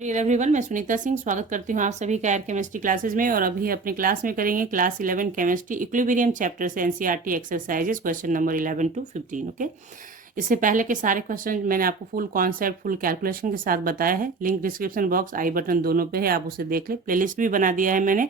Dear everyone, मैं सुनीता सिंह स्वागत करती हूँ आप सभी का एयर केमिस्ट्री क्लासेज में। और अभी अपनी क्लास में करेंगे क्लास 11 केमिस्ट्री इक्विलिब्रियम चैप्टर से NCERT exercises question number 11 to 15। Okay, इससे पहले के सारे क्वेश्चन मैंने आपको फुल कॉन्सेप्ट फुल कैलकुलेशन के साथ बताया है। Link description box I button दोनों पे है, आप उसे देख ले। प्लेलिस्ट भी बना दिया है मैंने।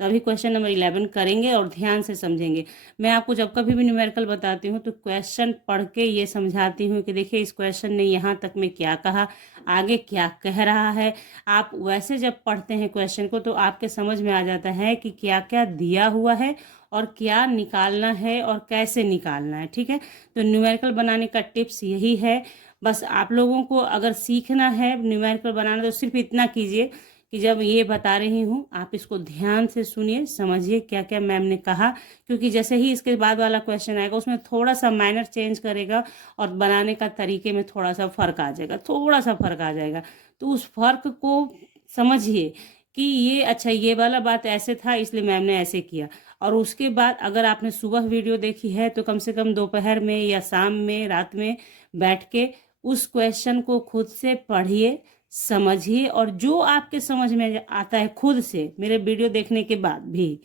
तो अभी क्वेश्चन नंबर 11 करेंगे और ध्यान से समझेंगे। मैं आपको जब कभी भी न्यूमेरिकल बताती हूँ तो क्वेश्चन पढ़ के ये समझाती हूँ कि देखिए इस क्वेश्चन ने यहाँ तक में क्या कहा, आगे क्या कह रहा है। आप वैसे जब पढ़ते हैं क्वेश्चन को तो आपके समझ में आ जाता है कि क्या क्या दिया हुआ है और क्या निकालना है और कैसे निकालना है। ठीक है, तो न्यूमेरिकल बनाने का टिप्स यही है। बस आप लोगों को अगर सीखना है न्यूमेरिकल बनाना तो सिर्फ इतना कीजिए कि जब ये बता रही हूँ आप इसको ध्यान से सुनिए, समझिए क्या क्या मैम ने कहा। क्योंकि जैसे ही इसके बाद वाला क्वेश्चन आएगा उसमें थोड़ा सा माइनर चेंज करेगा और बनाने का तरीके में थोड़ा सा फ़र्क आ जाएगा, थोड़ा सा फ़र्क आ जाएगा। तो उस फ़र्क को समझिए कि ये अच्छा ये वाला बात ऐसे था इसलिए मैम ने ऐसे किया। और उसके बाद अगर आपने सुबह वीडियो देखी है तो कम से कम दोपहर में या शाम में रात में बैठ के उस क्वेश्चन को खुद से पढ़िए, समझिए और जो आपके समझ में आता है खुद से मेरे वीडियो देखने के बाद भी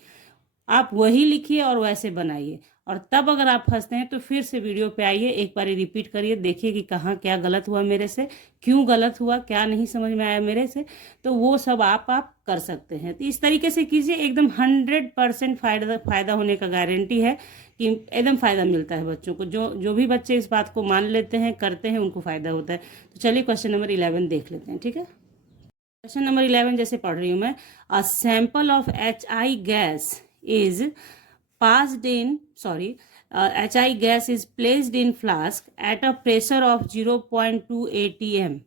आप वही लिखिए और वैसे बनाइए। और तब अगर आप फंसते हैं तो फिर से वीडियो पे आइए, एक बार रिपीट करिए, देखिए कि कहाँ क्या गलत हुआ मेरे से, क्यों गलत हुआ, क्या नहीं समझ में आया मेरे से। तो वो सब आप कर सकते हैं। तो इस तरीके से कीजिए, एकदम 100% फ़ायदा होने का गारंटी है कि एकदम फ़ायदा मिलता है बच्चों को। जो जो भी बच्चे इस बात को मान लेते हैं, करते हैं, उनको फ़ायदा होता है। तो चलिए क्वेश्चन नंबर 11 देख लेते हैं। ठीक है, क्वेश्चन नंबर 11 जैसे पढ़ रही हूँ मैं। A sample of HI gas is passed in sorry HI gas is placed in flask at a pressure of 0.2 atm,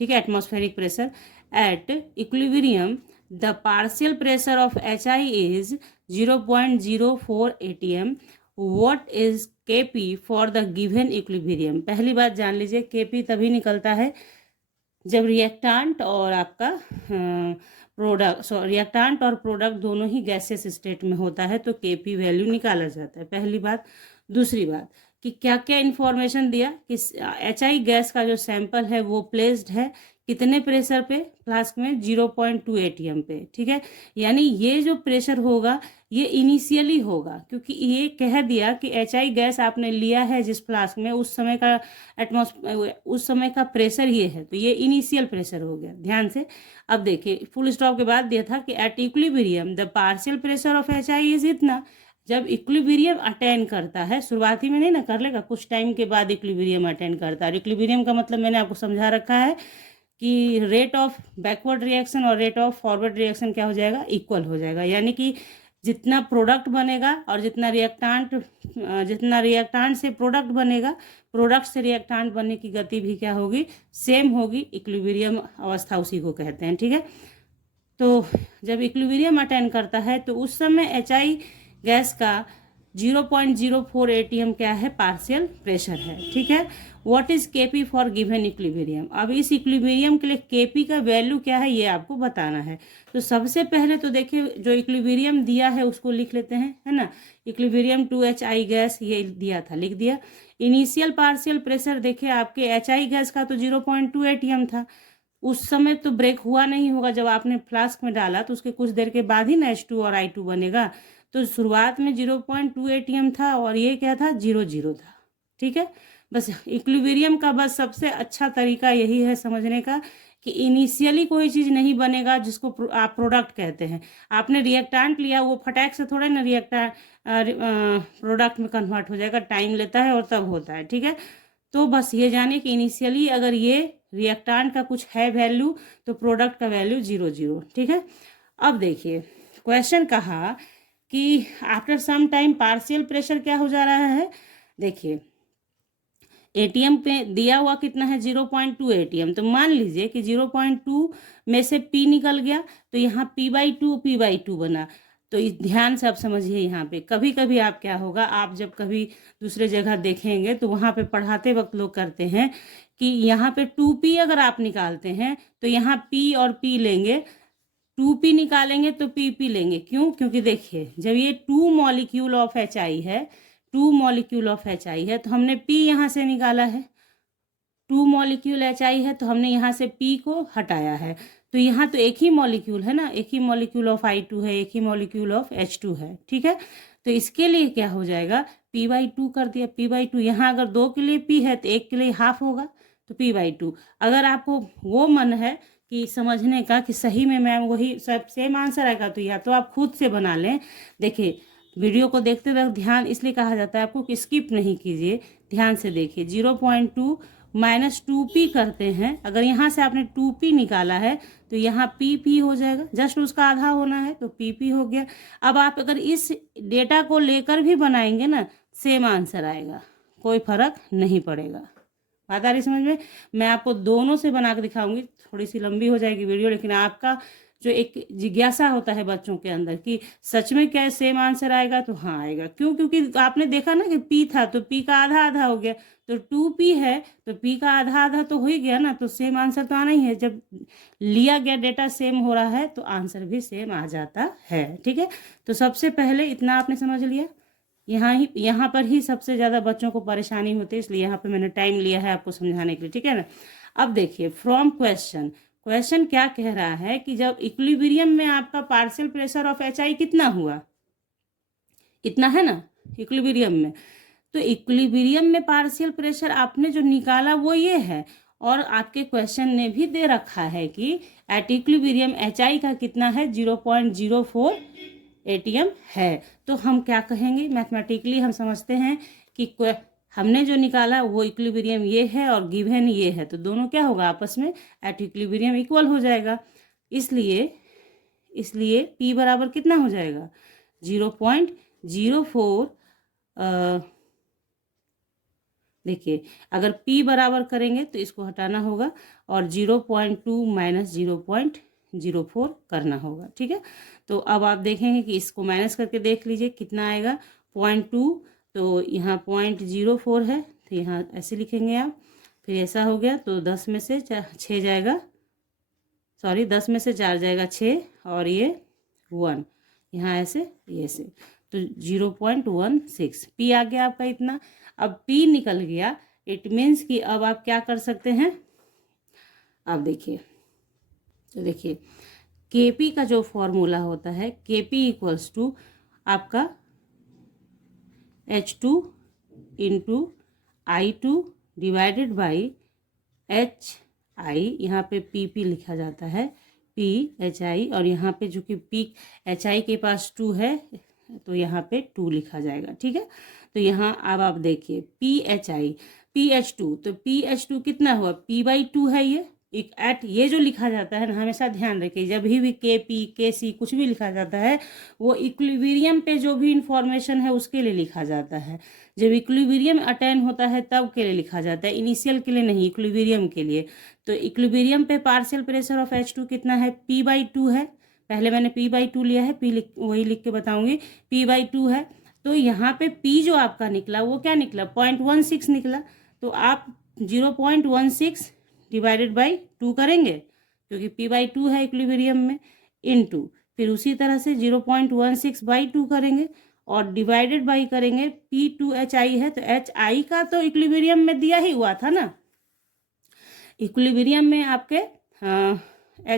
ठीक है, atmospheric pressure at equilibrium the partial pressure of HI is 0.04 atm। What is Kp for the given equilibrium. पहली बात जान लीजिए, Kp तभी निकलता है जब रिएक्टांट और आपका रिएक्टांट और प्रोडक्ट दोनों ही गैसेस स्टेट में होता है तो Kp वैल्यू निकाला जाता है। पहली बात। दूसरी बात कि क्या क्या इन्फॉर्मेशन दिया कि HI गैस का जो सैंपल है वो प्लेस्ड है कितने प्रेशर पे, फ्लास्क में 0.2 atm पे। ठीक है, यानी ये जो प्रेशर होगा ये इनिशियली होगा, क्योंकि ये कह दिया कि HI गैस आपने लिया है जिस फ्लास्क में उस समय का उस समय का प्रेशर ये है, तो ये इनिशियल प्रेशर हो गया। ध्यान से अब देखिए, फुल स्टॉप के बाद दिया था कि at equilibrium the partial pressure of HI is इतना। जब इक्विलिब्रियम अटेन करता है, शुरुआती में नहीं ना कर लेगा, कुछ टाइम के बाद इक्विलिब्रियम अटेन करता है। इक्विलिब्रियम का मतलब मैंने आपको समझा रखा है कि रेट ऑफ बैकवर्ड रिएक्शन और रेट ऑफ फॉरवर्ड रिएक्शन क्या हो जाएगा, इक्वल हो जाएगा। यानी कि जितना प्रोडक्ट बनेगा और जितना रिएक्टांट से प्रोडक्ट बनेगा, प्रोडक्ट से रिएक्टांट बनने की गति भी क्या होगी, सेम होगी। इक्विलिब्रियम अवस्था उसी को कहते हैं। ठीक है, तो जब इक्विलिब्रियम अटेन करता है तो उस समय HI गैस का 0.04 atm क्या है, पार्शियल प्रेशर है। ठीक है, what is Kp for given equilibrium. अब इस इक्विलिब्रियम के लिए Kp का वैल्यू क्या है ये आपको बताना है। तो सबसे पहले तो देखिए जो इक्विलिब्रियम दिया है उसको लिख लेते हैं, है ना। इक्विलिब्रियम 2HI गैस ये दिया था, लिख दिया। इनिशियल पार्शियल प्रेशर देखिए आपके HI गैस का तो 0.2 atm था। उस समय तो ब्रेक हुआ नहीं होगा, जब आपने फ्लास्क में डाला तो उसके कुछ देर के बाद ही ना H2 और I2 बनेगा। तो शुरुआत में 0.2 atm था और ये क्या था, 0 था। ठीक है, बस इक्विलिब्रियम का बस सबसे अच्छा तरीका यही है समझने का कि इनिशियली कोई चीज़ नहीं बनेगा जिसको आप प्रोडक्ट कहते हैं। आपने रिएक्टांट लिया, वो फटाक से थोड़ा ना प्रोडक्ट में कन्वर्ट हो जाएगा, टाइम लेता है और तब होता है। ठीक है, तो बस ये जाने कि इनिशियली अगर ये रिएक्टांट का कुछ है वैल्यू तो प्रोडक्ट का वैल्यू 0। ठीक है, अब देखिए क्वेश्चन कहा कि after some time partial pressure क्या हो जा रहा है। देखिए एटीएम पे दिया हुआ कितना है, 0.2 atm। तो मान लीजिए कि 0.2 में से P निकल गया तो यहाँ P/2 बना। तो इस ध्यान से आप समझिए, यहाँ पे कभी कभी आप क्या होगा, आप जब कभी दूसरे जगह देखेंगे तो वहाँ पे पढ़ाते वक्त लोग करते हैं कि यहाँ पे 2P अगर आप निकालते हैं तो यहाँ P और P लेंगे, 2P निकालेंगे तो PP लेंगे। क्यों, क्योंकि देखिए जब ये 2 मॉलिक्यूल ऑफ HI है, 2 मॉलिक्यूल ऑफ HI है तो हमने P यहाँ से निकाला है, 2 मॉलिक्यूल HI है तो हमने यहाँ से P को हटाया है। तो यहाँ तो एक ही मॉलिक्यूल है ना, एक ही मॉलिक्यूल ऑफ I2 है, एक ही मॉलिक्यूल ऑफ H2 है, ठीक है। तो इसके लिए क्या हो जाएगा, p/2 कर दिया, p/2। यहाँ अगर 2 के लिए p है तो 1 के लिए हाफ होगा, तो p/2। अगर आपको वो मन है कि समझने का कि सही में मैम वही सब सेम आंसर आएगा, तो या तो आप खुद से बना लें। देखिए वीडियो को देखते वक्त ध्यान इसलिए कहा जाता है आपको कि स्किप नहीं कीजिए, ध्यान से देखिए। 0.2 माइनस 2p करते हैं, अगर यहाँ से आपने 2p निकाला है तो यहाँ p हो जाएगा, जस्ट उसका आधा होना है तो p हो गया। अब आप अगर इस डेटा को लेकर भी बनाएंगे ना, सेम आंसर आएगा, कोई फर्क नहीं पड़ेगा। बात आ रही समझ में? मैं आपको दोनों से बना के दिखाऊंगी, थोड़ी सी लंबी हो जाएगी वीडियो, लेकिन आपका जो एक जिज्ञासा होता है बच्चों के अंदर कि सच में क्या सेम आंसर आएगा, तो हाँ आएगा। क्यों? क्योंकि आपने देखा ना कि p था तो p का आधा आधा हो गया, तो 2p है तो p का आधा आधा तो हो ही गया ना, तो सेम आंसर तो आना ही है। जब लिया गया डेटा सेम हो रहा है तो आंसर भी सेम आ जाता है, ठीक है। तो सबसे पहले इतना आपने समझ लिया। यहाँ पर ही सबसे ज़्यादा बच्चों को परेशानी होती है, इसलिए यहाँ पे मैंने टाइम लिया है आपको समझाने के लिए, ठीक है ना। अब देखिए फ्रॉम क्वेश्चन क्या कह रहा है कि जब इक्विलिब्रियम में आपका पार्शियल प्रेशर ऑफ HI कितना हुआ, इतना है ना इक्विलिब्रियम में। तो इक्विलिब्रियम में पार्शियल प्रेशर आपने जो निकाला वो ये है, और आपके क्वेश्चन ने भी दे रखा है कि एट इक्विलिब्रियम HI का कितना है, 0.04 ATM है। तो हम क्या कहेंगे, मैथमेटिकली हम समझते हैं कि हमने जो निकाला वो इक्विलिब्रियम ये है और गिवन ये है, तो दोनों क्या होगा, आपस में एट इक्विलिब्रियम इक्वल हो जाएगा। इसलिए p बराबर कितना हो जाएगा, 0.04। देखिए अगर p बराबर करेंगे तो इसको हटाना होगा और 0.2 माइनस 0.04 करना होगा, ठीक है। तो अब आप देखेंगे कि इसको माइनस करके देख लीजिए कितना आएगा, 0.2, तो यहाँ 0.04 है, तो यहाँ ऐसे लिखेंगे आप। फिर ऐसा हो गया तो 10 में से 6 जाएगा, सॉरी 10 में से 4 जाएगा 6, और ये 1 यहाँ ऐसे ये से, तो 0.16 p आ गया आपका इतना। अब p निकल गया, इट मीन्स कि अब आप क्या कर सकते हैं, अब देखिए, तो देखिए Kp का जो फॉर्मूला होता है, Kp इक्वल्स टू आपका H2 into I2 divided by HI, यहाँ पे PP लिखा जाता है, PHI, और यहाँ पे जो कि PHI के पास 2 है तो यहाँ पे 2 लिखा जाएगा, ठीक है। तो यहाँ अब आप देखिए PHI PH2, तो PH2 कितना हुआ, p/2 है ये एट, ये जो लिखा जाता है ना, हमेशा ध्यान रखिए जब भी Kp Kc कुछ भी लिखा जाता है वो इक्विलिब्रियम पे जो भी इंफॉर्मेशन है उसके लिए लिखा जाता है। जब इक्विलिब्रियम अटेन होता है तब के लिए लिखा जाता है, इनिशियल के लिए नहीं, इक्विलिब्रियम के लिए। तो इक्विलिब्रियम पे पार्शियल प्रेशर ऑफ H2 कितना है, p/2 है। पहले मैंने p/2 लिया है, वही लिख के बताऊंगी, p/2 है। तो यहाँ पे p जो आपका निकला वो क्या निकला, 0.16 निकला। तो आप 0.16 डिवाइडेड बाई 2 करेंगे, क्योंकि p/2 है इक्विलिब्रियम में, इनटू फिर उसी तरह से 0.16/2 करेंगे और डिवाइडेड बाई करेंगे P2HI है, तो HI का तो इक्विलिब्रियम में दिया ही हुआ था ना, इक्विलिब्रियम में आपके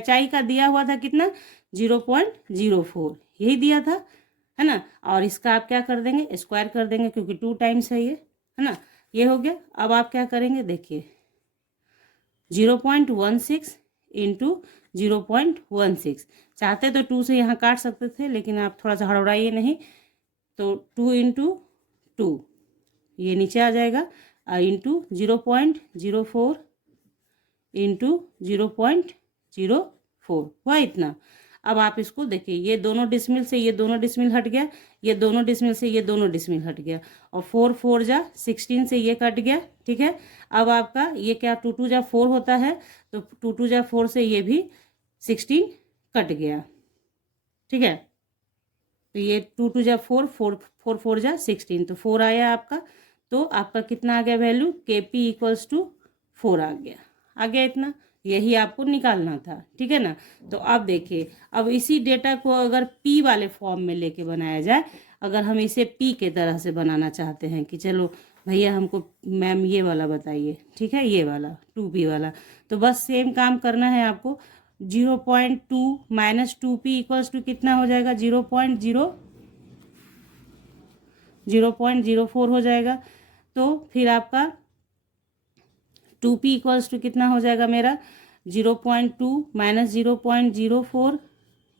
HI का दिया हुआ था कितना, 0.04, यही दिया था, है ना। और इसका आप क्या कर देंगे, स्क्वायर कर देंगे, क्योंकि 2 टाइम्स है ये, है ना, ये हो गया। अब आप क्या करेंगे, देखिए 0.16 इंटू 0.16, चाहते तो 2 से यहाँ काट सकते थे, लेकिन आप थोड़ा सा हड़बड़ाइए नहीं, तो 2 इंटू 2 ये नीचे आ जाएगा, इंटू 0.04 इंटू 0.04 हुआ इतना। अब आप इसको देखिए, ये दोनों डिसमिल से ये दोनों डिसमिल हट गया, ये दोनों डिसमिल से ये दोनों डिसमिल हट गया, और 4 4 जा 16 से ये कट गया, ठीक है। अब आपका ये क्या 2 2 जा 4 होता है, तो 2 2 जा 4 से ये भी 16 कट गया, ठीक है। तो ये 2 2 जा 4 4 4 4 जा 16, तो 4 आया आपका। तो आपका कितना आ गया वैल्यू, Kp इक्वल्स टू 4 आ गया इतना, यही आपको निकालना था, ठीक है ना। तो अब देखिए, अब इसी डेटा को अगर p वाले फॉर्म में लेके बनाया जाए, अगर हम इसे p के तरह से बनाना चाहते हैं कि चलो भैया हमको मैम ये वाला बताइए, ठीक है, ये वाला 2p वाला, तो बस सेम काम करना है आपको। 0.2 माइनस 2p इक्वल्स टू कितना हो जाएगा, 0.04 हो जाएगा। तो फिर आपका 2p इक्वल्स टू कितना हो जाएगा मेरा, 0.2 माइनस 0.04,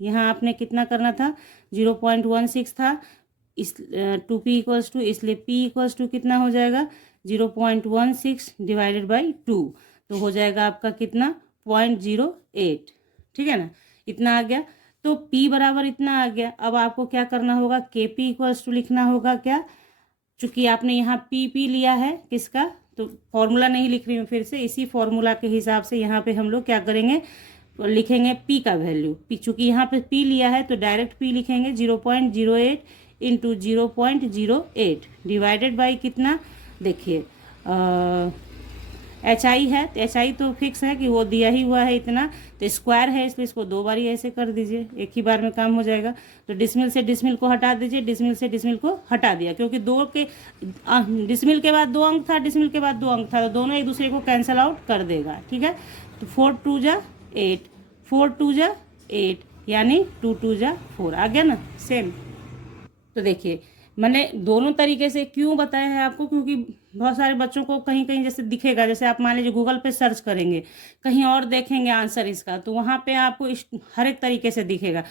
यहाँ आपने कितना करना था, 0.16 था, इस 2p इक्वल्स टू, इसलिए p इक्वल्स टू कितना हो जाएगा, 0.16 डिवाइडेड बाई 2, तो हो जाएगा आपका कितना, 0.08, ठीक है ना, इतना आ गया। तो p बराबर इतना आ गया। अब आपको क्या करना होगा, kp इक्वल्स टू लिखना होगा क्या, चूंकि आपने यहाँ p लिया है किसका, तो फॉर्मूला नहीं लिख रही हूँ फिर से, इसी फॉर्मूला के हिसाब से यहाँ पे हम लोग क्या करेंगे, लिखेंगे p का वैल्यू, p चूंकि यहाँ पे p लिया है तो डायरेक्ट p लिखेंगे, 0.08 इंटू 0.08 डिवाइडेड बाई कितना, देखिए एच आई है, तो एच आई तो फिक्स है कि वो दिया ही हुआ है इतना, तो स्क्वायर है इसलिए इसको 2 बार ही ऐसे कर दीजिए, एक ही बार में काम हो जाएगा। तो डिसमिल से डिसमिल को हटा दीजिए, डिसमिल से डिसमिल को हटा दिया, क्योंकि दो के डिसमिल के बाद 2 अंक था, डिसमिल के बाद 2 अंक था, तो दोनों एक दूसरे को कैंसिल आउट कर देगा, ठीक है। तो 4 2 जा 8, 4 2 जा 8, यानी 2 2 जा 4 आ गया ना, सेम। तो देखिए मैंने दोनों तरीके से क्यों बताया है आपको, क्योंकि बहुत सारे बच्चों को कहीं कहीं जैसे दिखेगा, जैसे आप मान लीजिए गूगल पे सर्च करेंगे, कहीं और देखेंगे आंसर इसका, तो वहाँ पे आपको हर एक तरीके से दिखेगा।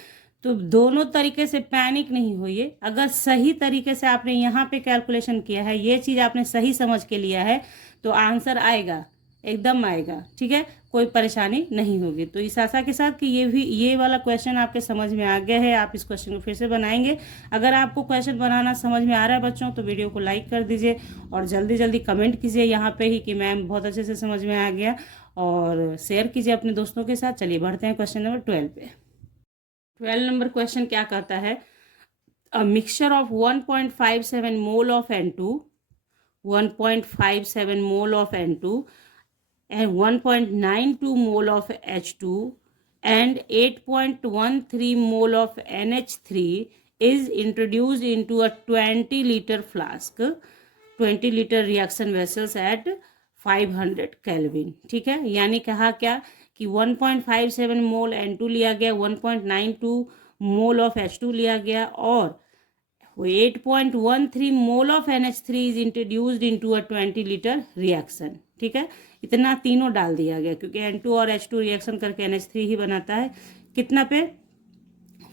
तो दोनों तरीके से पैनिक नहीं होइए, अगर सही तरीके से आपने यहाँ पे कैलकुलेशन किया है, ये चीज़ आपने सही समझ के लिया है, तो आंसर आएगा, एकदम आएगा, ठीक है, कोई परेशानी नहीं होगी। तो इस आशा के साथ कि ये वाला क्वेश्चन आपके समझ में आ गया है, आप इस क्वेश्चन को फिर से बनाएंगे। अगर आपको क्वेश्चन बनाना समझ में आ रहा है बच्चों, तो वीडियो को लाइक कर दीजिए और जल्दी जल्दी कमेंट कीजिए यहाँ पे ही कि मैम बहुत अच्छे से समझ में आ गया, और शेयर कीजिए अपने दोस्तों के साथ। चलिए बढ़ते हैं क्वेश्चन नंबर 12 पे। 12 नंबर क्वेश्चन क्या कहता है, a mixture of 1.57 mole of N2, 1.57 mole of N2 and 1.92 mole of H2 and 8.13 mole of NH3 is introduced into a 20-liter flask, 20-liter reaction vessels at 500 Kelvin, ठीक है। यानी कहा क्या कि 1.57 मोल N2 लिया गया, 1.92 मोल ऑफ H2 लिया गया, और 8.13 mole of NH3 is introduced into a 20-लीटर रिएक्शन, ठीक है। इतना तीनों डाल दिया गया, क्योंकि N2 और H2 रिएक्शन करके NH3 ही बनाता है। कितना पे,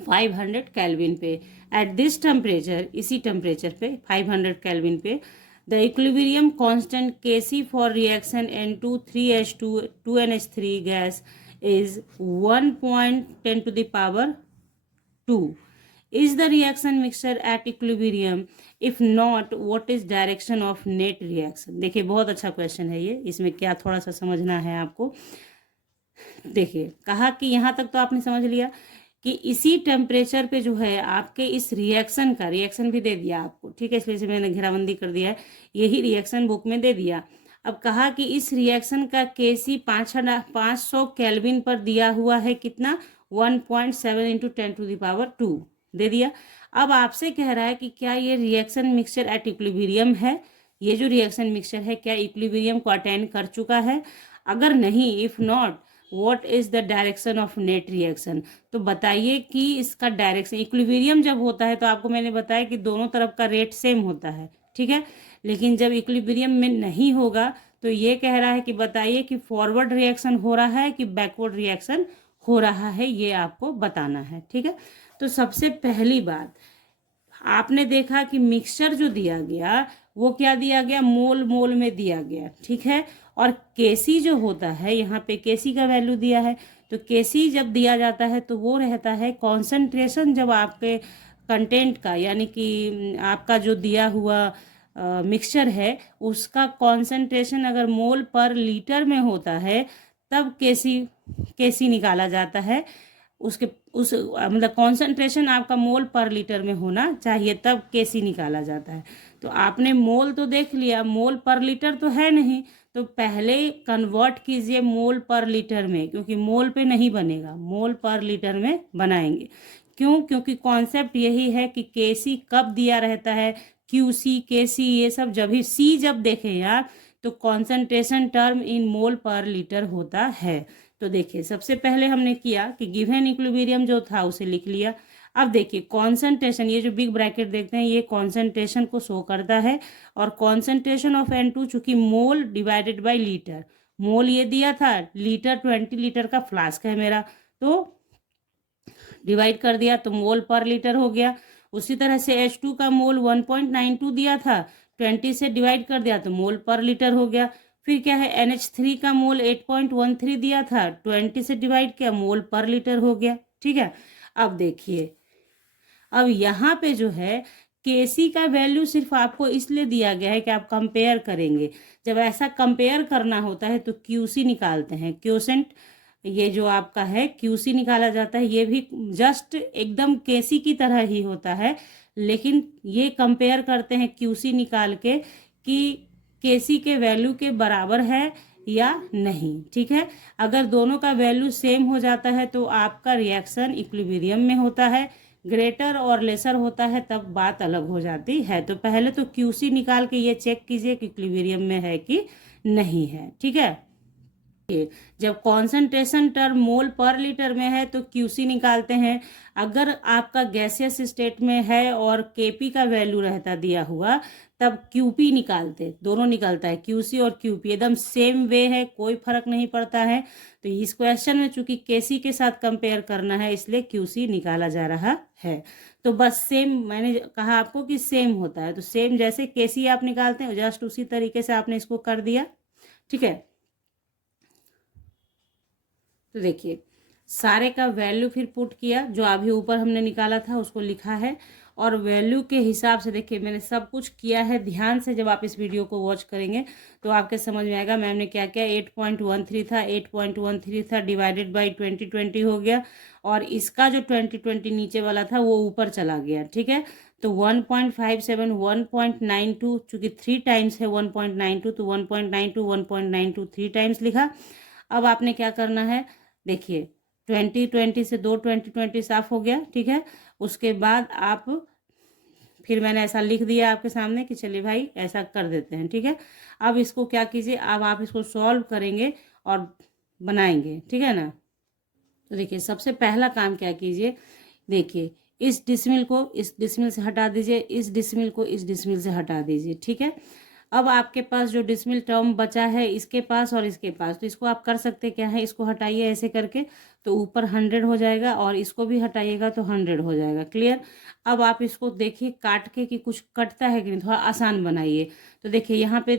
500 केल्विन पे। एट दिस टेम्परेचर, इसी टेम्परेचर पे 500 केल्विन पे, the equilibrium constant Kc for reaction N2 3H2 2NH3 gas is 1.10 to the power 2. Is the reaction mixture at equilibrium? If not, what is direction of net reaction? देखिए बहुत अच्छा question है ये, इसमें क्या थोड़ा सा समझना है आपको। देखिए कहा कि यहाँ तक तो आपने समझ लिया कि इसी टेम्परेचर पे जो है आपके इस रिएक्शन का, रिएक्शन भी दे दिया आपको, ठीक है, इसलिए मैंने घेराबंदी कर दिया है, यही रिएक्शन बुक में दे दिया। अब कहा कि इस रिएक्शन का Kc 500 केल्विन पर दिया हुआ है, कितना, 1.7 इंटू 10 टू द पावर 2 दे दिया। अब आपसे कह रहा है कि क्या ये रिएक्शन मिक्सचर एट इक्विलिब्रियम है, ये जो रिएक्शन मिक्सचर है क्या इक्विलिब्रियम को अटेन कर चुका है, अगर नहीं, if not, what is the direction of net reaction, तो बताइए कि इसका डायरेक्शन, इक्विलिब्रियम जब होता है तो आपको मैंने बताया कि दोनों तरफ का रेट सेम होता है, ठीक है, लेकिन जब इक्विलिब्रियम में नहीं होगा तो ये कह रहा है कि बताइए कि फॉरवर्ड रिएक्शन हो रहा है कि बैकवर्ड रिएक्शन हो रहा है, ये आपको बताना है, ठीक है। तो सबसे पहली बात, आपने देखा कि मिक्सचर जो दिया गया वो क्या दिया गया, मोल मोल में दिया गया, ठीक है, और Kc जो होता है, यहाँ पे Kc का वैल्यू दिया है, तो Kc जब दिया जाता है तो वो रहता है कॉन्सेंट्रेशन, जब आपके कंटेंट का, यानी कि आपका जो दिया हुआ मिक्सचर है उसका कॉन्सेंट्रेशन अगर मोल पर लीटर में होता है तब Kc निकाला जाता है, उसके उस मतलब कॉन्सेंट्रेशन आपका मोल पर लीटर में होना चाहिए, तब Kc निकाला जाता है। तो आपने मोल तो देख लिया, मोल पर लीटर तो है नहीं, तो पहले कन्वर्ट कीजिए मोल पर लीटर में, क्योंकि मोल पे नहीं बनेगा, मोल पर लीटर में बनाएंगे। क्यों, क्योंकि कॉन्सेप्ट यही है कि Kc कब दिया रहता है, Qc Kc ये सब जब भी C जब देखें यार, तो कॉन्सेंट्रेशन टर्म इन मोल पर लीटर होता है, तो देखिए सबसे पहले हमने किया कि गिवन इक्विलिब्रियम जो था उसे लिख लिया। अब देखिए कॉन्सेंट्रेशन, ये जो बिग ब्रैकेट देखते हैं ये कॉन्सेंट्रेशन को शो करता है, और कॉन्सेंट्रेशन ऑफ N2 चूंकि मोल डिवाइडेड बाय लीटर, मोल ये दिया था, लीटर 20 लीटर का फ्लास्क है मेरा, तो डिवाइड कर दिया तो मोल पर लीटर हो गया। उसी तरह से H2 का मोल 1.92 दिया था, 20 से डिवाइड कर दिया तो मोल पर लीटर हो गया। फिर क्या है, NH3 का मोल 8.13 दिया था, 20 से डिवाइड किया, मोल पर लीटर हो गया। ठीक है, अब देखिए, अब यहाँ पे जो है Kc का वैल्यू सिर्फ आपको इसलिए दिया गया है कि आप कंपेयर करेंगे। जब ऐसा कंपेयर करना होता है तो Qc निकालते हैं, क्योसेंट, ये जो आपका है Qc निकाला जाता है। ये भी जस्ट एकदम Kc की तरह ही होता है, लेकिन ये कंपेयर करते हैं Qc निकाल के कि Kc के वैल्यू के बराबर है या नहीं। ठीक है, अगर दोनों का वैल्यू सेम हो जाता है तो आपका रिएक्शन इक्विलिब्रियम में होता है, ग्रेटर और लेसर होता है तब बात अलग हो जाती है। तो पहले तो Qc निकाल के ये चेक कीजिए कि इक्विलिब्रियम में है कि नहीं है। ठीक है, जब कॉन्सेंट्रेशन टर्म मोल पर लीटर में है तो Qc निकालते हैं। अगर आपका गैसियस स्टेट में है और Kp का वैल्यू रहता दिया हुआ तब Qp निकालते, दोनों निकलता है, Qc और Qp एकदम सेम वे है, कोई फर्क नहीं पड़ता है। तो इस क्वेश्चन में चूंकि Kc के साथ कंपेयर करना है इसलिए Qc निकाला जा रहा है। तो बस सेम, मैंने कहा आपको कि सेम होता है, तो सेम जैसे Kc आप निकालते हैं जस्ट उसी तरीके से आपने इसको कर दिया। ठीक है, तो देखिए सारे का वैल्यू फिर पुट किया, जो अभी ऊपर हमने निकाला था उसको लिखा है, और वैल्यू के हिसाब से देखिए मैंने सब कुछ किया है। ध्यान से जब आप इस वीडियो को वॉच करेंगे तो आपके समझ में आएगा मैंने क्या किया। 8.13 था, 8.13 था डिवाइडेड बाई 2020 हो गया, और इसका जो 2020 नीचे वाला था वो ऊपर चला गया। ठीक है, तो 1.57, 1.92, चूंकि 3 टाइम्स है 1.92, तो 1.92, 1.92 3 टाइम्स लिखा। अब आपने क्या करना है, देखिए 2020 से 2020 साफ हो गया। ठीक है, उसके बाद आप, फिर मैंने ऐसा लिख दिया आपके सामने कि चलिए भाई ऐसा कर देते हैं। ठीक है, अब इसको क्या कीजिए, अब आप इसको सॉल्व करेंगे और बनाएंगे। ठीक है ना, तो देखिए सबसे पहला काम क्या कीजिए, देखिए इस डिसमिल को इस डिसमिल से हटा दीजिए, इस डिसमिल को इस डिसमिल से हटा दीजिए। ठीक है, अब आपके पास जो डिसमिल टर्म बचा है इसके पास और इसके पास, तो इसको आप कर सकते क्या है, इसको हटाइए ऐसे करके तो ऊपर 100 हो जाएगा, और इसको भी हटाइएगा तो 100 हो जाएगा। क्लियर, अब आप इसको देखिए काट के कि कुछ कटता है कि नहीं, थोड़ा आसान बनाइए। तो देखिए यहाँ पे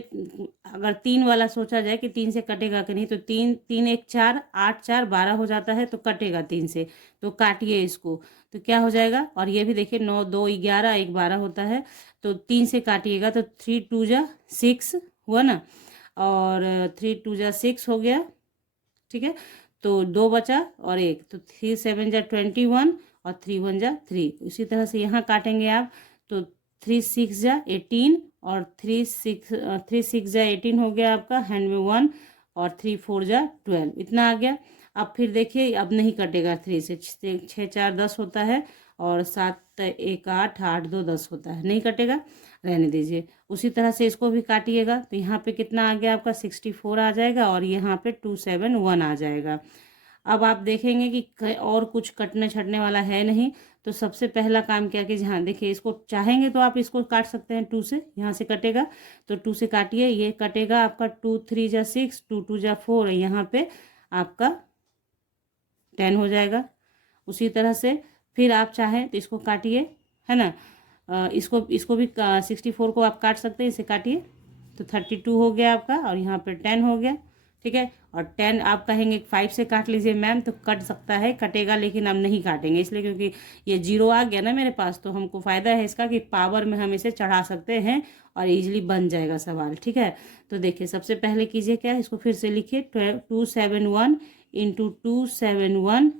अगर 3 वाला सोचा जाए कि 3 से कटेगा कि नहीं, तो 3 3 1 4, 8 4 12 हो जाता है, तो कटेगा 3 से, तो काटिए इसको तो क्या हो जाएगा। और ये भी देखिए 9 2 11, 1 12 होता है, तो 3 से काटिएगा तो 3 2 जा 6 हुआ ना, और 3 2 जा 6 हो गया। ठीक है, तो 2 बचा और 1, तो 3 7 जा 21 और 3 1 जा 3। उसी तरह से यहाँ काटेंगे आप, तो 3 6 जा 18 और 3 6 जा 18 हो गया आपका, हैंड में 1, और 3 4 जा 12, इतना आ गया। अब फिर देखिए अब नहीं कटेगा, 3 से 6 4 10 होता है, और 7 1 8 8 2 10 होता है, नहीं कटेगा, रहने दीजिए। उसी तरह से इसको भी काटिएगा, तो यहाँ पे कितना आ गया आपका 64 आ जाएगा, और यहाँ पे 271 आ जाएगा। अब आप देखेंगे कि और कुछ कटने छटने वाला है नहीं, तो सबसे पहला काम क्या कि हाँ देखिए इसको चाहेंगे तो आप इसको काट सकते हैं 2 से, यहाँ से कटेगा तो 2 से काटिए, ये कटेगा आपका 2 3 जा 6, 2 2 जा 4, यहाँ पे आपका 10 हो जाएगा। उसी तरह से फिर आप चाहें तो इसको काटिए, है ना, इसको भी 64 को आप काट सकते हैं, इसे काटिए तो 32 हो गया आपका, और यहाँ पे 10 हो गया। ठीक है, और 10 आप कहेंगे 5 से काट लीजिए मैम, तो कट सकता है, कटेगा, लेकिन हम नहीं काटेंगे इसलिए क्योंकि ये 0 आ गया ना मेरे पास, तो हमको फ़ायदा है इसका कि पावर में हम इसे चढ़ा सकते हैं और इजीली बन जाएगा सवाल। ठीक है, तो देखिए सबसे पहले कीजिए क्या, इसको फिर से लिखिए 271 इंटू 271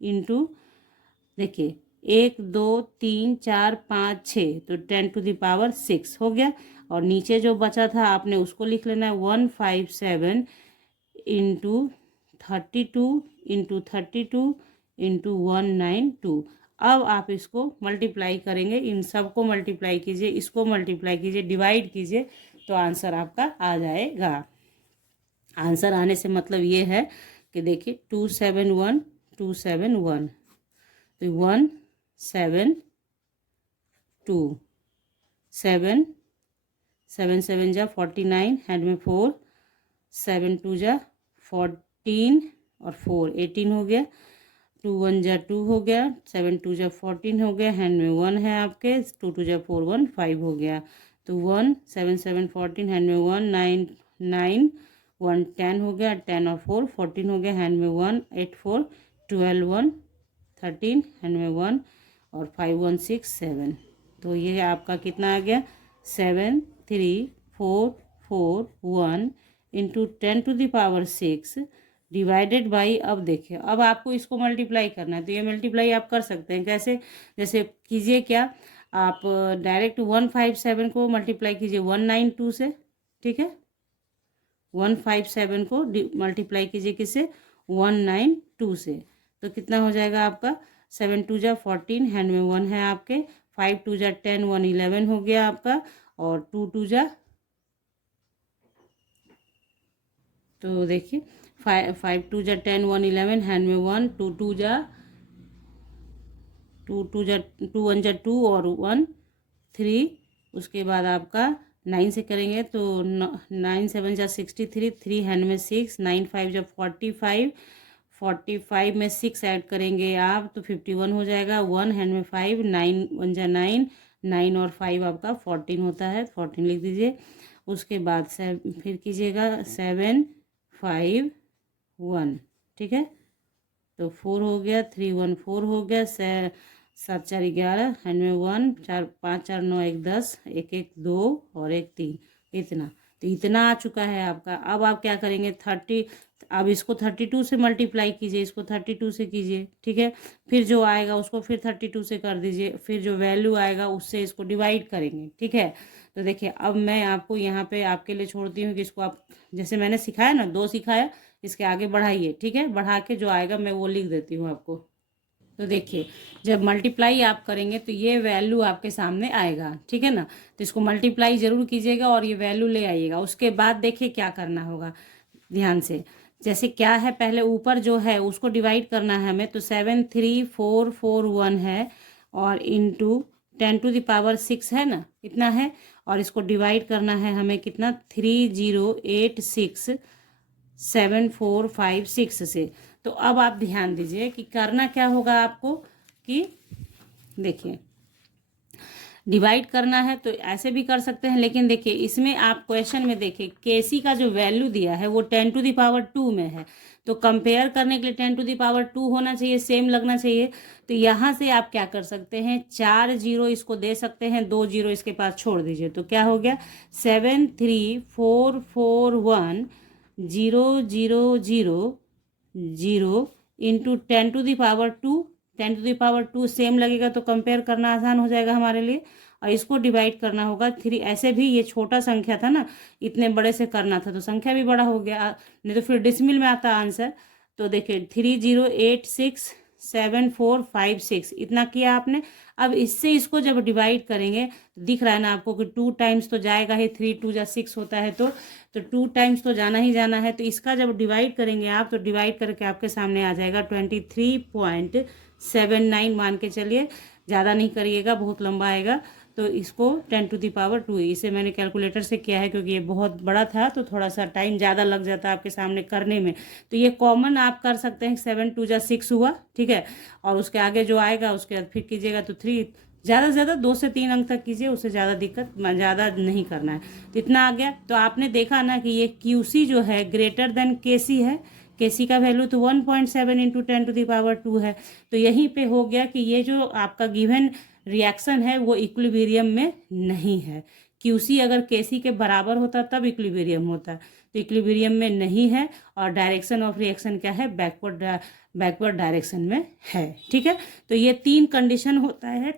इंटू, देखिए 1 2 3 4 5 6, तो 10⁶ हो गया। और नीचे जो बचा था आपने उसको लिख लेना है 157 इंटू 32 इंटू 32 इंटू 192। अब आप इसको मल्टीप्लाई करेंगे, इन सब को मल्टीप्लाई कीजिए, इसको मल्टीप्लाई कीजिए, डिवाइड कीजिए, तो आंसर आपका आ जाएगा। आंसर आने से मतलब ये है कि देखिए 271 271 तो 1 7 2 7 7 7 जा 49 हैंड में 4 7 2 जा 14 और 4 18 हो गया 2 1 जा 2 हो गया 7 2 जा 14 हो गया हैंड में 1 है आपके 2 2 जा 4 1 5 हो गया तो 1 7 7 14 हैंड में 1 9 9 1 10 हो गया 10 और 4 14 हो गया हैंड में 1 8 4 12 1 13 हैंड में 1 और 5 1 6 7 तो ये आपका कितना आ गया 7 3 4 4 1 इंटू 10⁶ डिवाइडेड बाई। अब देखिए अब आपको इसको मल्टीप्लाई करना है तो ये मल्टीप्लाई आप कर सकते हैं कैसे, जैसे कीजिए क्या आप डायरेक्ट 157 को मल्टीप्लाई कीजिए 192 से, ठीक है 157 को मल्टीप्लाई कीजिए किससे 192 से तो कितना हो जाएगा आपका 7 2 जा 14 हैंड में 1 है आपके 5 2 जा 10 1 11 हो गया आपका और 2 2 जा तो देखिए 5 2 जा 10 1 11 हैंड में 1 2 2 जा 2 1 जा 2 और 1 3 उसके बाद आपका 9 से करेंगे तो 9 7 जा 63 3 हैंड में 6 9 5 जा 45 45 में 6 ऐड करेंगे आप तो 51 हो जाएगा 1 हैंड में 5 9 1 जा 9 9 और 5 आपका 14 होता है 14 लिख दीजिए। उसके बाद फिर कीजिएगा 7 5 1 ठीक है तो 4 हो गया 3 1 4 हो गया 7 4 11 हैंड में 1 4 5 4 9 1 10 1 1 2 और 1 3 इतना तो इतना आ चुका है आपका। अब आप क्या करेंगे 30 अब इसको 32 से मल्टीप्लाई कीजिए इसको 32 से कीजिए ठीक है फिर जो आएगा उसको फिर 32 से कर दीजिए फिर जो वैल्यू आएगा उससे इसको डिवाइड करेंगे ठीक है। तो देखिए अब मैं आपको यहाँ पे आपके लिए छोड़ती हूँ कि इसको आप जैसे मैंने सिखाया ना 2 सिखाया इसके आगे बढ़ाइए ठीक है बढ़ा के जो आएगा मैं वो लिख देती हूँ आपको। तो देखिए जब मल्टीप्लाई आप करेंगे तो ये वैल्यू आपके सामने आएगा ठीक है ना तो इसको मल्टीप्लाई ज़रूर कीजिएगा और ये वैल्यू ले आइएगा। उसके बाद देखिए क्या करना होगा ध्यान से जैसे क्या है पहले ऊपर जो है उसको डिवाइड करना है हमें तो 7 3 4 4 1 है और इंटू 10⁶ है ना इतना है और इसको डिवाइड करना है हमें कितना 3086 7 4 5 6 से। तो अब आप ध्यान दीजिए कि करना क्या होगा आपको कि देखिए डिवाइड करना है तो ऐसे भी कर सकते हैं लेकिन देखिए इसमें आप क्वेश्चन में देखिए केसी का जो वैल्यू दिया है वो 10⁻² में है तो कंपेयर करने के लिए 10⁻² होना चाहिए सेम लगना चाहिए। तो यहाँ से आप क्या कर सकते हैं 4 0 इसको दे सकते हैं 2 0 इसके पास छोड़ दीजिए तो क्या हो गया 7 3 4 4 1 0 0 0 0 इंटू 10⁻²। 10⁻² सेम लगेगा तो कंपेयर करना आसान हो जाएगा हमारे लिए और इसको डिवाइड करना होगा 3 ऐसे भी ये छोटा संख्या था ना इतने बड़े से करना था तो संख्या भी बड़ा हो गया नहीं तो फिर डिसमिल में आता आंसर। तो देखिए 3086 7 4 5 6 इतना किया आपने। अब इससे इसको जब डिवाइड करेंगे दिख रहा है ना आपको कि 2 टाइम्स तो जाएगा ही 3 2 जा 6 होता है तो 2 टाइम्स तो जाना ही जाना है। तो इसका जब डिवाइड करेंगे आप तो डिवाइड करके आपके सामने आ जाएगा 23.79 मान के चलिए ज़्यादा नहीं करिएगा बहुत लंबा आएगा। तो इसको 10⁻² इसे मैंने कैलकुलेटर से किया है क्योंकि ये बहुत बड़ा था तो थोड़ा सा टाइम ज़्यादा लग जाता है आपके सामने करने में। तो ये कॉमन आप कर सकते हैं 7 2 जा 6 हुआ ठीक है और उसके आगे जो आएगा उसके बाद फिर कीजिएगा तो 3 ज़्यादा से ज़्यादा 2 से 3 अंक तक कीजिए उससे ज़्यादा दिक्कत ज़्यादा नहीं करना है। तो इतना आ गया। तो आपने देखा ना कि ये QC जो है ग्रेटर देन KC है KC का वैल्यू तो 1.7 इंटू 10⁻² है। तो यहीं पे हो गया कि ये जो आपका गिवन रिएक्शन है वो इक्विलिब्रियम में नहीं है। QC अगर KC के बराबर होता तब इक्विलिब्रियम होता तो इक्विलिब्रियम में नहीं है और डायरेक्शन ऑफ रिएक्शन क्या है बैकवर्ड डायरेक्शन में है ठीक है। तो ये 3 कंडीशन होता है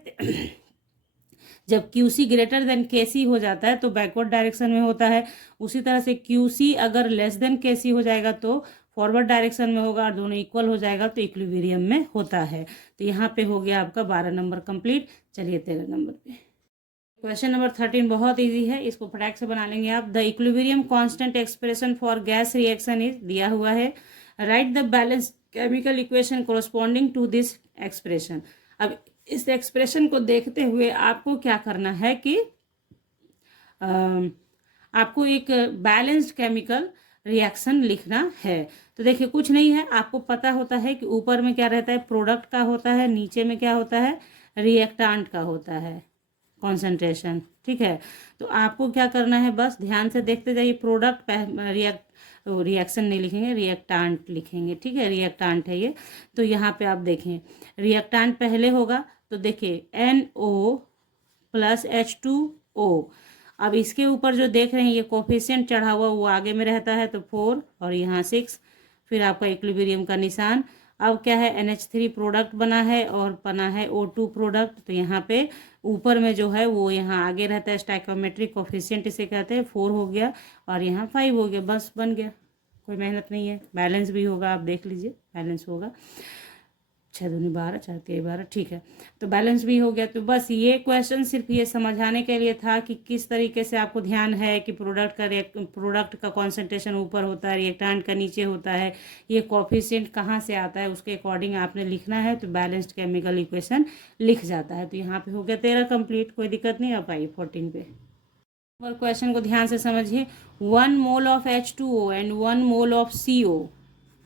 जब QC ग्रेटर देन KC हो जाता है तो बैकवर्ड डायरेक्शन में होता है। उसी तरह से QC अगर लेस देन KC हो जाएगा तो फॉरवर्ड डायरेक्शन में होगा और दोनों इक्वल हो जाएगा तो इक्विलिब्रियम में होता है। तो यहाँ पे हो गया आपका 12 नंबर कंप्लीट। चलिए 13 नंबर पे क्वेश्चन नंबर 13 बहुत इजी है इसको फटाक से बना लेंगे आप। The equilibrium constant expression for gas reaction is दिया हुआ है right the balance chemical equation corresponding to this expression. अब इस एक्सप्रेशन को देखते हुए आपको क्या करना है कि आपको एक बैलेंस्ड केमिकल रिएक्शन लिखना है। तो देखिए कुछ नहीं है, आपको पता होता है कि ऊपर में क्या रहता है, प्रोडक्ट का होता है, नीचे में क्या होता है, रिएक्टेंट का होता है कॉन्सेंट्रेशन। ठीक है, तो आपको क्या करना है, बस ध्यान से देखते जाइए। प्रोडक्ट रिएक्शन नहीं लिखेंगे, रिएक्टेंट लिखेंगे। ठीक है, रिएक्टेंट है ये। तो यहाँ पे आप देखें रिएक्टेंट पहले होगा, तो देखिए NO प्लस H2O। अब इसके ऊपर जो देख रहे हैं ये कोफिशिएंट चढ़ा हुआ वो आगे में रहता है, तो 4 और यहाँ 6, फिर आपका इक्विलिब्रियम का निशान। अब क्या है, NH3 प्रोडक्ट बना है और बना है O2 प्रोडक्ट, तो यहाँ पे ऊपर में जो है वो यहाँ आगे रहता है, स्टाइकोमेट्रिक कोफिशिएंट इसे कहते हैं। 4 हो गया और यहाँ 5 हो गया, बस बन गया, कोई मेहनत नहीं है। बैलेंस भी होगा, आप देख लीजिए बैलेंस होगा। 6 दूनी 12, 4 तिया 12, ठीक है, तो बैलेंस भी हो गया। तो बस ये क्वेश्चन सिर्फ ये समझाने के लिए था कि किस तरीके से आपको ध्यान है कि प्रोडक्ट का कॉन्सेंट्रेशन ऊपर होता है, रिएक्टेंट का नीचे होता है, ये कोफिशिएंट कहाँ से आता है उसके अकॉर्डिंग आपने लिखना है, तो बैलेंस्ड केमिकल इक्वेशन लिख जाता है। तो यहाँ पे हो गया 13 कंप्लीट, कोई दिक्कत नहीं। अब आइए 14 पे। और क्वेश्चन को ध्यान से समझिए। 1 mole of H2O and 1 mole of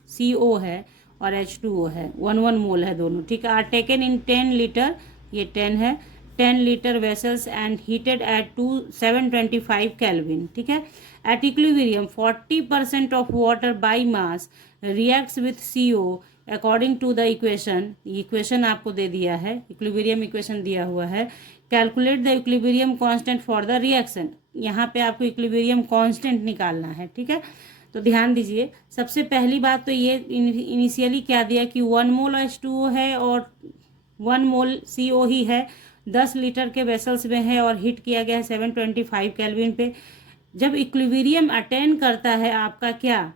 CO है और H2O है, 1 मोल है दोनों। ठीक है, आर टेकन इन 10 लीटर, ये 10 है, 10 litre vessels and heated at 725 kelvin. ठीक है, at equilibrium 40% of water by mass reacts with CO according to the equation आपको दे दिया है, इक्विलिब्रियम इक्वेशन दिया हुआ है। Calculate the equilibrium constant for the reaction. यहाँ पे आपको इक्विलिब्रियम कांस्टेंट निकालना है। ठीक है, तो ध्यान दीजिए। सबसे पहली बात तो ये इनिशियली क्या दिया कि 1 मोल H2O है और 1 मोल CO ही है, 10 लीटर के वेसल्स में है और हीट किया गया है 725 केल्विन पे। जब इक्विलिब्रियम अटेन करता है आपका क्या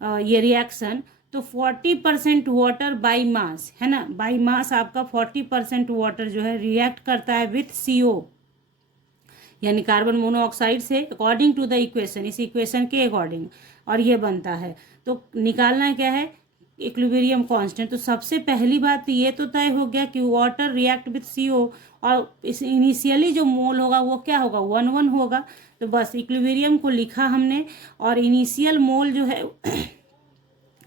ये रिएक्शन, तो 40% वाटर बाई मास है ना, बाई मास आपका 40% वाटर जो है रिएक्ट करता है विथ CO यानी कार्बन मोनोऑक्साइड से, अकॉर्डिंग टू द इक्वेशन, इस इक्वेशन के अकॉर्डिंग, और ये बनता है। तो निकालना क्या है, इक्विलिब्रियम कांस्टेंट। तो सबसे पहली बात ये तो तय हो गया कि वाटर रिएक्ट विथ CO, और इस इनिशियली जो मोल होगा वो क्या होगा, 1 होगा। तो बस इक्विलिब्रियम को लिखा हमने, और इनिशियल मोल जो है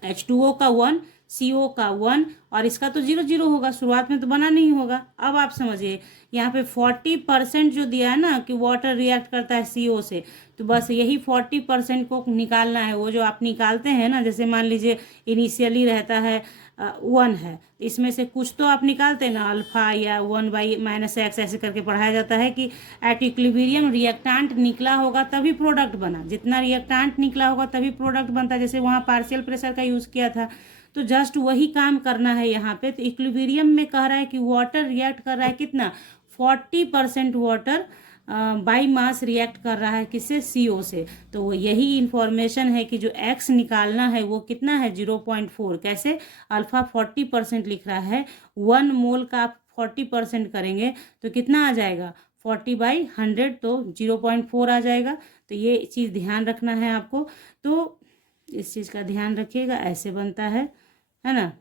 H2O का 1, CO का 1, और इसका तो 0 होगा, शुरुआत में तो बना नहीं होगा। अब आप समझिए यहाँ पे 40% जो दिया है ना कि वाटर रिएक्ट करता है CO से, तो बस यही 40% को निकालना है। वो जो आप निकालते हैं ना, जैसे मान लीजिए इनिशियली रहता है 1 है, इसमें से कुछ तो आप निकालते हैं ना, अल्फा या 1/-x ऐसे करके पढ़ाया जाता है कि एट इक्विलिब्रियम रिएक्टेंट निकला होगा तभी प्रोडक्ट बना, जितना रिएक्टेंट निकला होगा तभी प्रोडक्ट बनता है। जैसे वहाँ पार्शियल प्रेशर का यूज़ किया था, तो जस्ट वही काम करना है यहाँ पे। तो इक्विलिब्रियम में कह रहा है कि वाटर रिएक्ट कर रहा है कितना, 40% वाटर बाई मास रिएक्ट कर रहा है किससे, CO से। तो वो यही इंफॉर्मेशन है कि जो x निकालना है वो कितना है, 0.4। कैसे, अल्फा 40% लिख रहा है, 1 मोल का आप 40% करेंगे तो कितना आ जाएगा, 40/100, तो 0.4 आ जाएगा। तो ये चीज़ ध्यान रखना है आपको, तो इस चीज़ का ध्यान रखिएगा, ऐसे बनता है ना।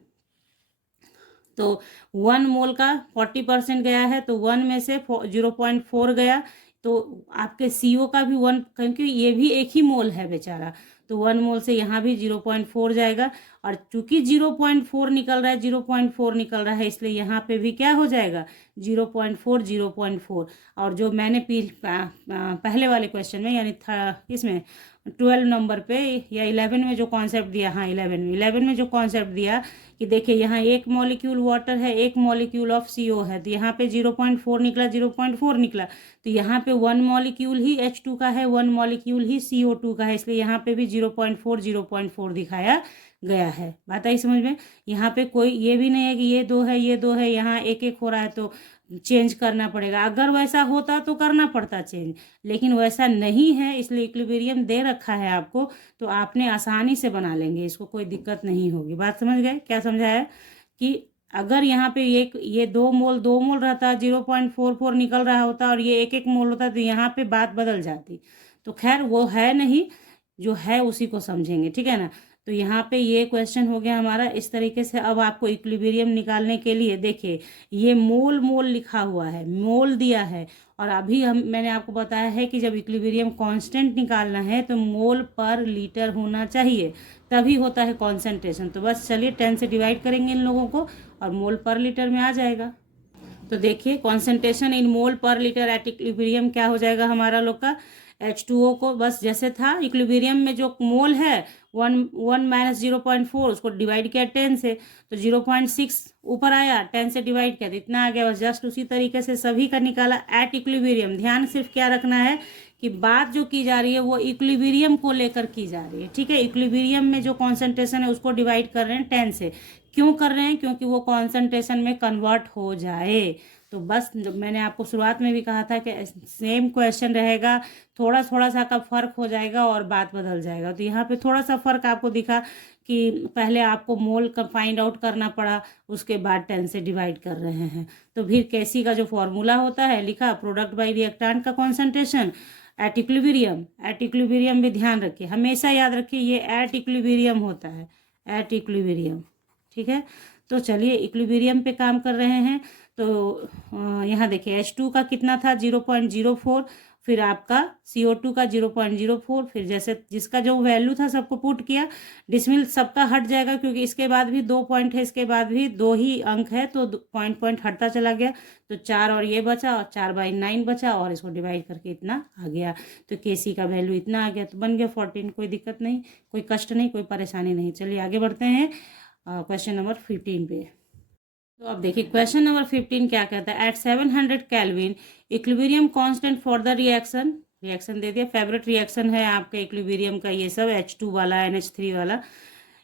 तो 1 मोल का 40% गया है, तो 1 में से 0.4 गया, तो आपके CO का भी 1, क्योंकि ये भी एक ही मोल है बेचारा, तो 1 मोल से यहाँ भी 0.4 जाएगा। और चूंकि 0.4 निकल रहा है, 0.4 निकल रहा है, इसलिए यहाँ पे भी क्या हो जाएगा, 0.4। और जो मैंने पहले वाले क्वेश्चन में यानी इसमें 12 नंबर पे या 11 में जो कॉन्सेप्ट दिया, हाँ 11 में जो कॉन्सेप्ट दिया कि देखिए यहाँ एक मॉलिक्यूल वाटर है, एक मॉलिक्यूल ऑफ CO है, तो यहाँ पे 0.4 निकला, 0.4 निकला, तो यहाँ पे 1 मॉलिक्यूल ही H2 का है, 1 मॉलिक्यूल ही CO2 का है, इसलिए यहाँ पे भी 0.4 दिखाया गया है। बात आई समझ में। यहाँ पे कोई ये भी नहीं है कि ये 2 है, ये 2 है, यहाँ एक हो रहा है तो चेंज करना पड़ेगा। अगर वैसा होता तो करना पड़ता चेंज, लेकिन वैसा नहीं है, इसलिए इक्विलिब्रियम दे रखा है आपको, तो आपने आसानी से बना लेंगे, इसको कोई दिक्कत नहीं होगी। बात समझ गए, क्या समझाया कि अगर यहाँ पे ये 2 मोल रहता, 0.44 निकल रहा होता और ये 1 मोल होता, तो यहाँ पे बात बदल जाती। तो खैर वो है नहीं, जो है उसी को समझेंगे, ठीक है ना। तो यहाँ पे ये क्वेश्चन हो गया हमारा इस तरीके से। अब आपको इक्विलिब्रियम निकालने के लिए देखिए ये मोल मोल लिखा हुआ है, मोल दिया है, और अभी मैंने आपको बताया है कि जब इक्विलिब्रियम कांस्टेंट निकालना है तो मोल पर लीटर होना चाहिए, तभी होता है कॉन्सेंट्रेशन। तो बस चलिए 10 से डिवाइड करेंगे इन लोगों को और मोल पर लीटर में आ जाएगा। तो देखिए कॉन्सेंट्रेशन इन मोल पर लीटर एट इक्विलिब्रियम क्या हो जाएगा हमारा लोग का, H2O को बस जैसे था इक्विलिब्रियम में जो मोल है 1 माइनस 0.4 उसको डिवाइड किया 10 से, तो 0.6 ऊपर आया, 10 से डिवाइड किया तो इतना आ गया। बस जस्ट उसी तरीके से सभी का निकाला एट इक्विलिब्रियम। ध्यान सिर्फ क्या रखना है कि बात जो की जा रही है वो इक्विलिब्रियम को लेकर की जा रही है, ठीक है। इक्विलिब्रियम में जो कॉन्सेंट्रेशन है उसको डिवाइड कर रहे हैं 10 से। क्यों कर रहे हैं? क्योंकि वो कॉन्सेंट्रेशन में कन्वर्ट हो जाए। तो बस मैंने आपको शुरुआत में भी कहा था कि सेम क्वेश्चन रहेगा, थोड़ा थोड़ा सा का फर्क हो जाएगा और बात बदल जाएगा। तो यहाँ पे थोड़ा सा फर्क आपको दिखा कि पहले आपको मोल का फाइंड आउट करना पड़ा, उसके बाद 10 से डिवाइड कर रहे हैं। तो फिर कैसी का जो फॉर्मूला होता है लिखा, प्रोडक्ट बाई रिएक्टेंट का concentration at equilibrium. At equilibrium भी ध्यान रखिए, हमेशा याद रखिए ये एट इक्विलिब्रियम होता है, एट इक्विलिब्रियम, ठीक है। तो चलिए इक्विलिब्रियम पे काम कर रहे हैं। तो यहाँ देखिए H2 का कितना था 0.04, फिर आपका CO2 का 0.04, फिर जैसे जिसका जो वैल्यू था सबको पुट किया, डिसमिल सबका हट जाएगा क्योंकि इसके बाद भी 2 पॉइंट है, इसके बाद भी 2 ही अंक है, तो पॉइंट हटता चला गया। तो 4 और ये बचा और 4/9 बचा और इसको डिवाइड करके इतना आ गया। तो KC का वैल्यू इतना आ गया, तो बन गया 14। कोई दिक्कत नहीं, कोई कष्ट नहीं, कोई परेशानी नहीं। चलिए आगे बढ़ते हैं क्वेश्चन नंबर 15 पे। तो अब देखिए क्वेश्चन नंबर 15 क्या कहता है, at 700 kelvin equilibrium constant for the reaction. Reaction दे दिया, फेवरेट रिएक्शन है आपका इक्विलिब्रियम का ये सब, H2 वाला NH3 वाला,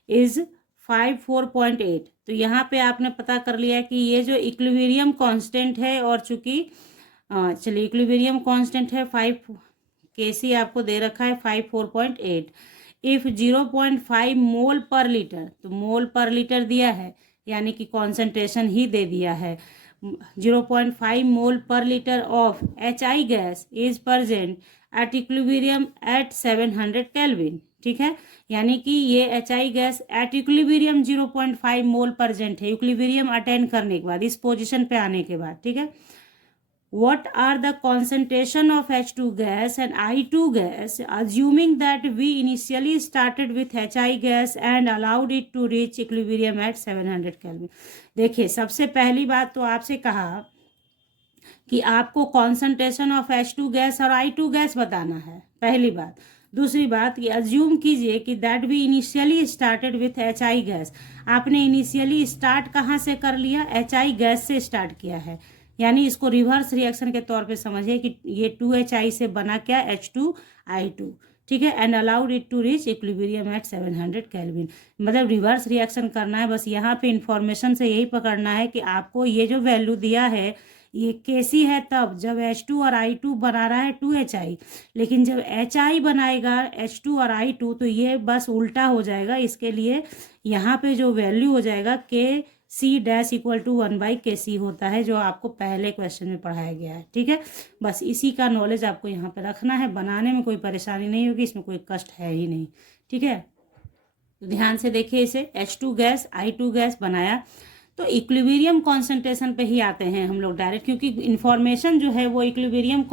इज 54.8। तो यहाँ पे आपने पता कर लिया कि ये जो इक्विलिब्रियम कांस्टेंट है, और चूंकि चलिए इक्विलिब्रियम कांस्टेंट है 5, KC आपको दे रखा है 54.8। इफ 0.5 मोल पर लीटर, तो मोल पर लीटर दिया है यानी कि कॉन्सेंट्रेशन ही दे दिया है। 0.5 मोल पर litre of HI gas is present at equilibrium at 700 kelvin, ठीक है। यानी कि ये HI gas at equilibrium 0.5 mole present है, इक्विलिब्रियम अटेंड करने के बाद, इस पोजीशन पे आने के बाद, ठीक है। What are the concentration of H2 gas and I2 gas, assuming that we initially started with HI gas and allowed it to reach equilibrium at 700 Kelvin? देखिए सबसे पहली बात तो आपसे कहा कि आपको concentration of H2 गैस और I2 गैस बताना है, पहली बात। दूसरी बात कि अज्यूम कीजिए कि that we initially started with HI gas. आपने इनिशियली स्टार्ट कहाँ से कर लिया? HI गैस से स्टार्ट किया है, यानी इसको रिवर्स रिएक्शन के तौर पे समझिए कि ये 2HI से बना क्या, H2I2, ठीक है। And allowed it to reach equilibrium at 700 kelvin, मतलब रिवर्स रिएक्शन करना है। बस यहाँ पे इंफॉर्मेशन से यही पकड़ना है कि आपको ये जो वैल्यू दिया है ये KC है तब जब H2 और I2 बना रहा है 2HI, लेकिन जब HI बनाएगा H2 और I2 तो ये बस उल्टा हो जाएगा। इसके लिए यहाँ पे जो वैल्यू हो जाएगा KC dash equal to 1/KC होता है, जो आपको पहले क्वेश्चन में पढ़ाया गया है, ठीक है। बस इसी का नॉलेज आपको यहाँ पे रखना है, बनाने में कोई परेशानी नहीं होगी, इसमें कोई कष्ट है ही नहीं, ठीक है। तो ध्यान से देखिए, इसे H2 गैस I2 गैस बनाया तो इक्विलिब्रियम कॉन्सेंट्रेशन पे ही आते हैं हम लोग डायरेक्ट, क्योंकि इन्फॉर्मेशन जो है वो इक्विलिब्रियम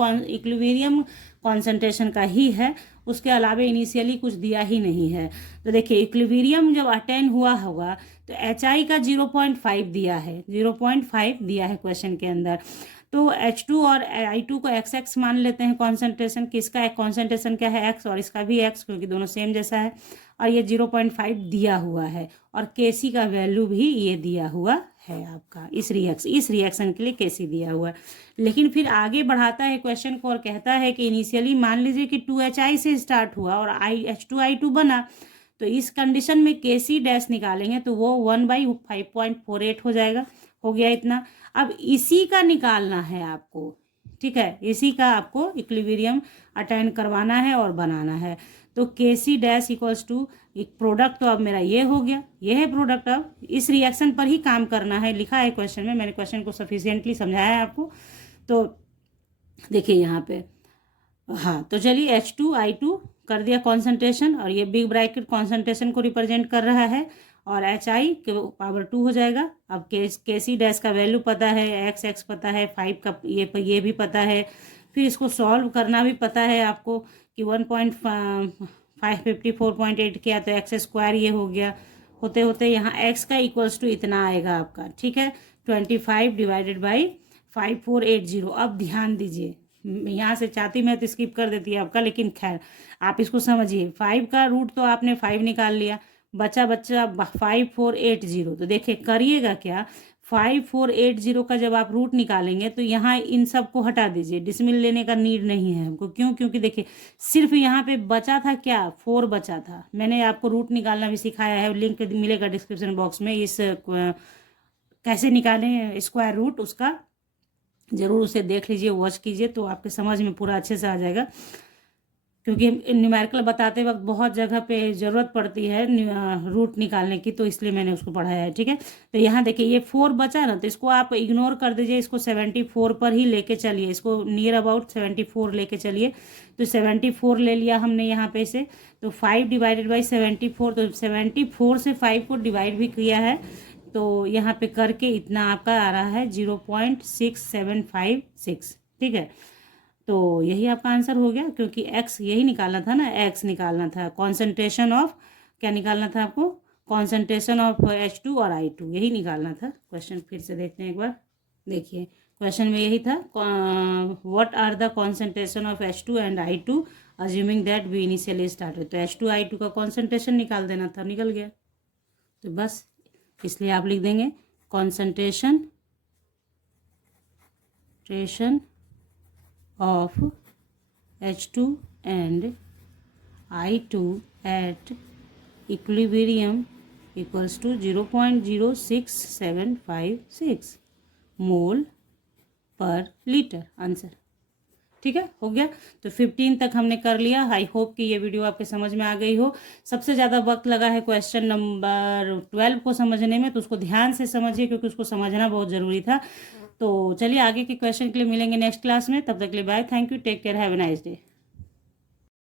कॉन्सेंट्रेशन का ही है, उसके अलावा इनिशियली कुछ दिया ही नहीं है। तो देखिए इक्विलिब्रियम जब अटेन हुआ होगा तो HI का 0.5 दिया है, 0.5 दिया है क्वेश्चन के अंदर। तो H2 और I2 को XX मान लेते हैं कॉन्सेंट्रेशन, किसका कॉन्सेंट्रेशन क्या है X, और इसका भी X, क्योंकि दोनों सेम जैसा है, और ये 0.5 दिया हुआ है, और KC का वैल्यू भी ये दिया हुआ है आपका, इस रिएक्शन के लिए KC दिया हुआ है। लेकिन फिर आगे बढ़ाता है क्वेश्चन को और कहता है कि इनिशियली मान लीजिए कि 2HI से स्टार्ट हुआ और H2I2 बना, तो इस कंडीशन में KC डैश निकालेंगे तो वो 1/5.48 हो जाएगा, हो गया इतना। अब इसी का निकालना है आपको, ठीक है, इसी का आपको इक्विलिब्रियम अटेंड करवाना है और बनाना है। तो KC डैश इक्वल्स टू एक प्रोडक्ट, तो अब मेरा ये हो गया, ये है प्रोडक्ट। अब इस रिएक्शन पर ही काम करना है, लिखा है क्वेश्चन में, मैंने क्वेश्चन को सफिशिएंटली समझाया है आपको। तो देखिए यहाँ पे, हाँ, तो चलिए H2I2 कर दिया कॉन्सेंट्रेशन, और ये बिग ब्रैकेट कॉन्सेंट्रेशन को रिप्रेजेंट कर रहा है, और HI के पावर 2 हो जाएगा। अब KC डैश का वैल्यू पता है, x पता है, 5 का ये भी पता है। फिर इसको सॉल्व करना भी पता है आपको कि 1.554.8 किया तो x² ये हो गया। होते होते यहाँ x का इक्वल्स टू इतना आएगा आपका, ठीक है, 25 डिवाइडेड बाई 5480। अब ध्यान दीजिए, यहाँ से चाहती मैं तो स्किप कर देती है आपका, लेकिन खैर आप इसको समझिए। 5 का रूट तो आपने 5 निकाल लिया, बचा 5480। तो देखिए करिएगा क्या, 5480 का जब आप रूट निकालेंगे तो यहाँ इन सब को हटा दीजिए, डिसमिल लेने का नीड नहीं है हमको। क्यों? क्योंकि देखिए सिर्फ यहाँ पे बचा था क्या, 4 बचा था। मैंने आपको रूट निकालना भी सिखाया है, लिंक मिलेगा डिस्क्रिप्शन बॉक्स में। इस कैसे निकालें स्क्वायर रूट, उसका ज़रूर उसे देख लीजिए, वॉच कीजिए, तो आपके समझ में पूरा अच्छे से आ जाएगा। क्योंकि न्यूमेरिकल बताते वक्त बहुत जगह पे ज़रूरत पड़ती है रूट निकालने की, तो इसलिए मैंने उसको पढ़ाया है, ठीक है। तो यहाँ देखिए ये 4 बचा ना, तो इसको आप इग्नोर कर दीजिए, इसको 74 पर ही लेके चलिए, इसको नियर अबाउट 74 लेके चलिए। तो 74 ले लिया हमने यहाँ पे से, तो 5 डिवाइडेड बाई 74, तो 74 से 5 को डिवाइड भी किया है, तो यहाँ पे करके इतना आपका आ रहा है 0.6756, ठीक है। तो यही आपका आंसर हो गया, क्योंकि x यही निकालना था ना, x निकालना था कॉन्सेंट्रेशन ऑफ, क्या निकालना था आपको, कॉन्सेंट्रेशन ऑफ H2 और I2, यही निकालना था। क्वेश्चन फिर से देखते हैं एक बार, देखिए क्वेश्चन में यही था, what are the concentration of H2 and I2 assuming that we initially started. तो H2 I2 का कॉन्सेंट्रेशन निकाल देना था, निकल गया। तो बस इसलिए आप लिख देंगे concentration of H2 and I2 at equilibrium equals to 0.06756 मोल पर लीटर, आंसर। ठीक है, हो गया। तो 15 तक हमने कर लिया। आई होप कि ये वीडियो आपके समझ में आ गई हो। सबसे ज़्यादा वक्त लगा है क्वेश्चन नंबर 12 को समझने में, तो उसको ध्यान से समझिए, क्योंकि उसको समझना बहुत ज़रूरी था। तो चलिए आगे के क्वेश्चन के लिए मिलेंगे नेक्स्ट क्लास में, तब तक के लिए bye, thank you, take care, have a nice day.